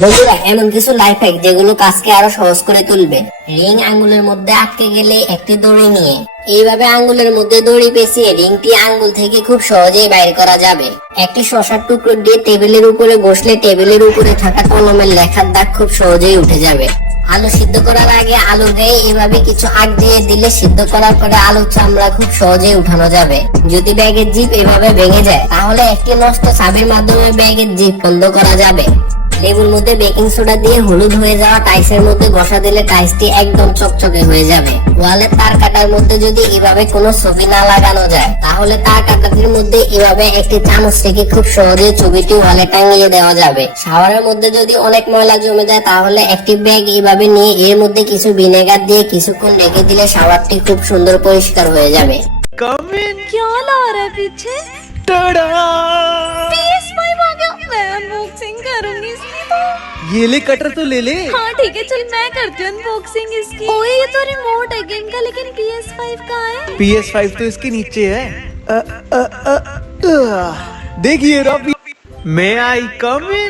বন্ধুরা, এমন কিছু লাইফ হ্যাক যেগুলো কাজকে আরো সহজ করে তুলবে। রিং আঙ্গুলের মধ্যে আটকে গেলে একটি দড়ি নিয়ে এইভাবে আঙ্গুলের মধ্যে দড়ি পেঁচিয়ে রিংটি আঙ্গুল থেকে খুব সহজেই বাইর করা যাবে। একটি শসার টুকরো দিয়ে টেবিলের উপরে বসলে টেবিলের উপরে থাকা কলমের লেখার দাগ খুব সহজেই উঠে যাবে। আলু সিদ্ধ করার আগে আলু গায়ে এভাবে কিছু আগ দিয়ে দিলে সিদ্ধ করার পরে আলুর চামড়া খুব সহজেই উঠানো যাবে। যদি ব্যাগের জিপ এভাবে ভেঙে যায় তাহলে একটি নষ্ট চাবির মাধ্যমে ব্যাগের জিপ বন্ধ করা যাবে। লেবুর মধ্যে বেকিং সোডা দিয়ে হলুদ হয়ে যাওয়া টাইসের মধ্যে ঘষা দিলে টাইসটি একদম চকচকে হয়ে যাবে। ওয়ালের তার কাটার মধ্যে যদি এভাবে কোনো ছবি না লাগানো যায় তাহলে তার কাটাটির মধ্যে এভাবে একটি চামচ থেকে খুব সহজে ছবিটি ওয়ালে টাঙিয়ে দেওয়া যাবে। শাওয়ারের মধ্যে যদি অনেক ময়লা জমে যায় তাহলে একটি ব্যাগ এভাবে নিয়ে এর মধ্যে কিছু ভিনেগার দিয়ে কিছুক্ষণ রেখে দিলে শাওয়ারটি খুব সুন্দর পরিষ্কার হয়ে যাবে। कम इन क्या ला रहा है पीछे? टड़ा PS5 आ गया। मैं अनबॉक्सिंग करूंगी इसकी तो। ये ले कटर तो ले ले। हाँ ठीक है, चल मैं करती हूँ अनबॉक्सिंग इसकी। ओए ये तो रिमोट है गेम का, लेकिन PS5 कहाँ है? PS5 तो इसके नीचे है। देखिए रॉबी, मैं आई कम इन।